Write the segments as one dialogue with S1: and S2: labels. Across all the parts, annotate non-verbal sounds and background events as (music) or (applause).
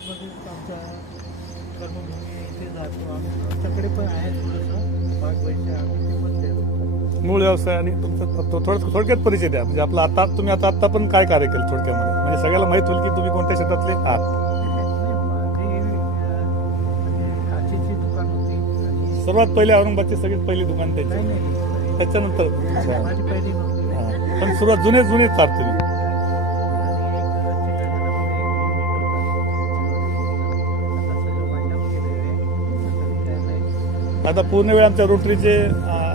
S1: आमच्या कर्मभूमी इथे जातो आम्ही. आमच्याकडे पण आहे थोडंसं. बाग बगीचा आम्ही ते पण देतो
S2: मूळ व्यवसाय आणि तुमचा थोडं थोडक्यात परिचय द्या. म्हणजे आपला आता तुम्ही आता आता पण काय कार्य केलं थोडक्यामध्ये? म्हणजे सगळ्याला माहीत होईल की तुम्ही कोणत्या क्षेत्रातले आहात.
S1: म्हणजे
S2: सर्वात पहिले औरंगाबादची सगळीत पहिली दुकान त्याची. त्याच्यानंतर. पण सुरुवात जुने जुनेच आहात तुम्ही
S1: आता
S2: पूर्ण वेळ आमच्या रोटरीचे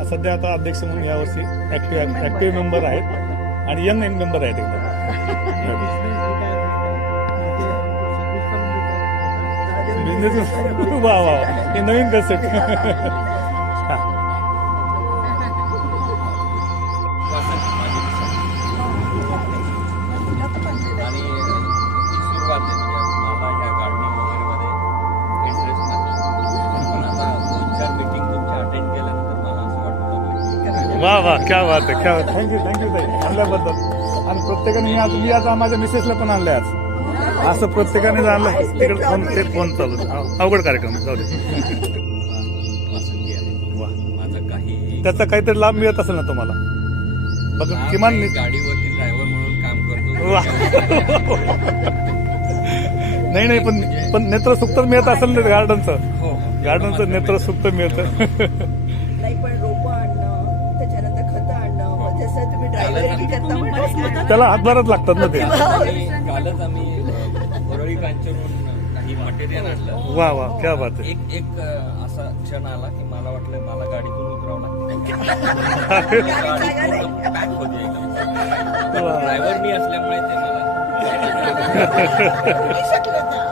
S2: सध्या आता अध्यक्ष म्हणून यावर्षी ऍक्टिव्ह ऍक्टिव्ह मेंबर आहेत. आणि यंग मेंबर आहेत एकदम. (laughs)
S1: बिझनेस (laughs)
S2: वा वा हे नवीन कन्सेप्ट (laughs) वा वा क्या बात आहे क्या बात थँक्यू थँक्यू ताई. आणल्याबद्दल. आणि प्रत्येकाने मी आज मी आता माझ्या मिसेसला पण आणले आज. असं प्रत्येकाने आणलं तिकडे फोन ते फोन चालू अव- अवघड कार्यक्रम जाऊ दे. वा.
S3: माझं काही
S2: त्याचा काहीतरी लाभ मिळत असेल ना तुम्हाला? बघ किमान
S3: गाडीवरती ड्रायव्हर म्हणून काम करतो.
S2: वा. नाही नाही पण पण नेत्रसुख तर मिळत असेल ना गार्डनचं
S3: हो
S2: गार्डनचं नेत्रसुख तर मिळतं. त्याला हातभारच लागतात ना ते.
S3: आणि कालच आम्ही वरळी कांचनहून काही मटेरियल आणलं.
S2: वा वा क्या बात आहे.
S3: एक एक असा क्षण आला की मला वाटलं मला गाडीतून उतरावं लागतं. पॅक होती एकदम.
S2: वा.
S3: ड्रायव्हर मी असल्यामुळे ते मला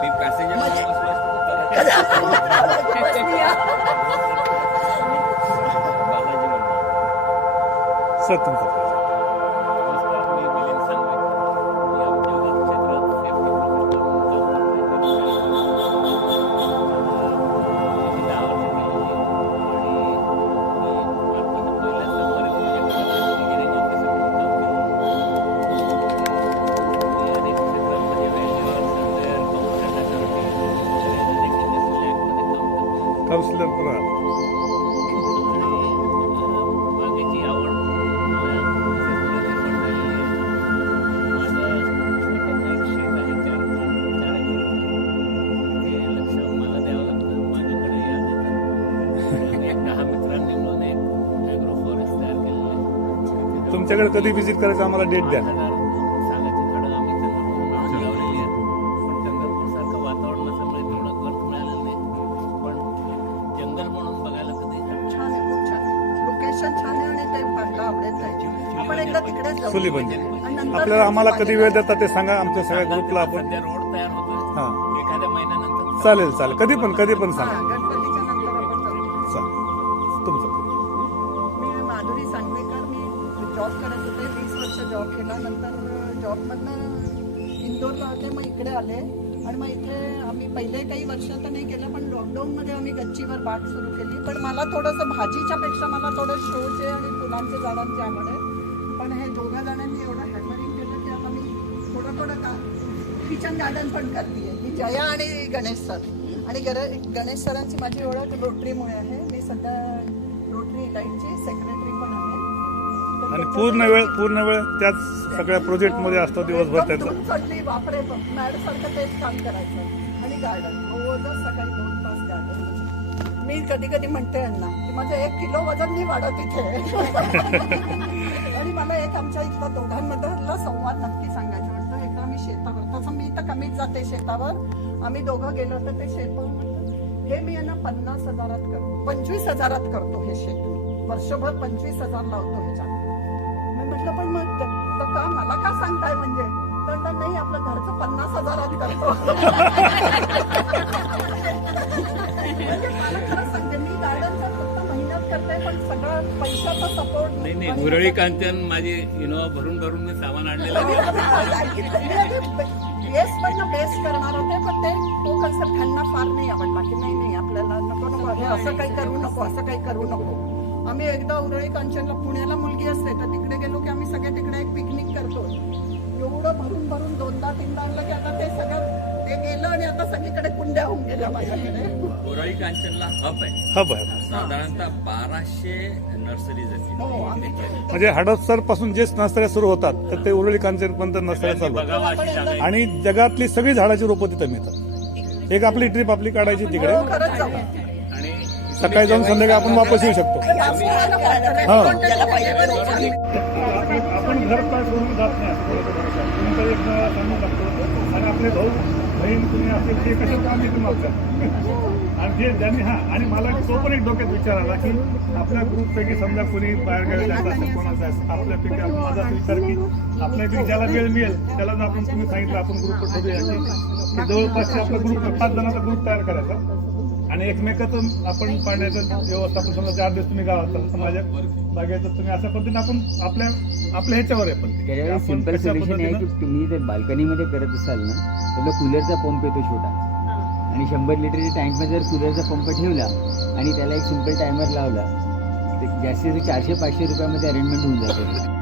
S4: मी
S3: पॅसेंजर म्हणतो (laughs)
S2: सर तुमचं
S5: केलेलं आहे (laughs)
S2: तुमच्याकडे कधी व्हिजिट करायचं? आम्हाला डेट द्या.
S5: बघायला कधी
S4: छान आहे खूप छान आहे. लोकेशन छान आहे आणि ते पाहायला आवडेल जायचे आपण एकदा जाऊ. आणि नंतर
S2: आपल्याला आम्हाला कधी वेळ देता ते सांगा आमच्या सगळ्या ग्रुपला आपण.
S5: सध्या रोड तयार होतोय.
S2: हा.
S5: एखाद्या महिन्यानंतर
S2: चालेल चालेल. कधी पण कधी पण
S4: हा,
S2: सांगा
S4: गणपतीच्या नंतर आपण जाऊ.
S2: चालेल. तुमचं.
S4: मी माधुरी सांगवेकर मी जॉब करत होते. वीस वर्ष जॉब केला. नंतर जॉबमधनं इंदोरला होते मग इकडे आले. आणि मग इथे आम्ही पहिले काही वर्ष तर नाही केलं पण लॉकडाऊनमध्ये आम्ही गच्चीवर बाग सुरू केली. पण मला थोडंसं भाजीच्या पेक्षा मला थोडं शोचे आणि फुलांचे झाडांची आवड आहे. पण हे दोघा जणांनी एवढं हॅमरिंग केलं की आता मी थोडं थोडं का किचन गार्डन पण करते मी जया आणि गणेश सर आणि गर गणेश सरांची माझी ओळख रोटरीमुळे आहे. मी सध्या रोटरी लाईटची सेक्रेटरी
S2: आणि पूर्ण वेळ पूर्ण वेळ त्याच सगळ्या प्रोजेक्टमध्ये असतो दिवसभर त्याचा.
S4: बापरे मॅड सारखं तेच काम करायचं. आणि गार्डन रोजच सकाळी दोन तास गार्डन मी कधी कधी म्हणते यांना की माझं एक किलो वजन नाही वाढत इथे. आणि मला एक आमच्या इथला दोघांमधला संवाद नक्की सांगायचा. म्हणतो एकदा आम्ही शेतावर? तसं मी तर कमीच जाते शेतावर. आम्ही दोघं गेलो तर ते शेतावर म्हणतात हे मी यांना पन्नास हजारात करतो पंचवीस हजारात करतो हे शेत. वर्षभर पंचवीस हजार लावतो ह्याच्यात. मी म्हटलं पण मग का मला का सांगताय म्हणजे तर नाही आपलं घरचं पन्नास करतो म्हणजे मला खरं सांगते मी गार्डनचा फक्त मेहनत करते पण सगळं पैशाचा सपोर्ट
S5: नाही नाही मुरळी कांचन माझी इनोवा भरून भरून मी सामान आणलेलं
S4: आम्ही एकदा उरळी कांचनला पुण्याला मुलगी असते तर तिकडे गेलो की आम्ही सगळे तिकडे एक पिकनिक करतो. एवढं भरून भरून दोनदा तीनदा आणलं की आता ते सगळं ते गेलं आणि आता सगळीकडे कुंड्या होऊन गेल्या माझ्याकडे.
S3: कोराळी कांचनला हब आहे.
S2: हब आहे.
S3: साधारणतः बाराशे नर्सरीज
S4: हो
S3: आहेत
S2: म्हणजे हडपसरपासून जे नर्सऱ्या सुरू होतात तर ते उरळी कांचनपर्यंत नर्सऱ्या चालू. आणि जगातली सगळी झाडाची रोपं तिथं मिळतात. एक आपली ट्रिप आपली काढायची तिकडे.
S4: हो,
S2: सकाळी जाऊन संध्याकाळी आपण वापस येऊ शकतो. हा. आपण घर पाय सोडून जात नाही. कोणतरी एकदा सांगून आणि आपले भाऊ बहीण कुणी असेल ते कसे काम इथून मागतात. आणि जे ज्यांनी हा आणि मला तो पण एक डोक्यात विचार आला की आपल्या ग्रुपपैकी समजा कोणी बाहेर गावी जायचं असेल कोणाचा असेल आपल्यापैकी आपण माझा विचार की आपल्यापैकी ज्याला वेळ मिळेल त्याला जर आपण तुम्ही सांगितलं आपण ग्रुप ठरवूया की की जवळपासचे आपला ग्रुप पाच जणांचा ग्रुप तयार करायचा. आणि एकमेकाचं आपण पाण्याचं व्यवस्थापन समजा चार दिवस तुम्ही गावात माझ्या बागेचं तुम्ही अशा पद्धतीने आपण आपल्या आपल्या ह्याच्यावर आहे पण. कशा
S6: सोल्युशन आहे की तुम्ही जर बाल्कनीमध्ये करत असाल ना तर कूलरचा पंप येतो छोटा. आणि शंभर लिटरच्या टँकमध्ये जर कूलरचा पंप ठेवला आणि त्याला एक सिंपल टायमर लावला तर जास्तीत जास्त चारशे पाचशे रुपयामध्ये अरेंजमेंट होऊन जाते.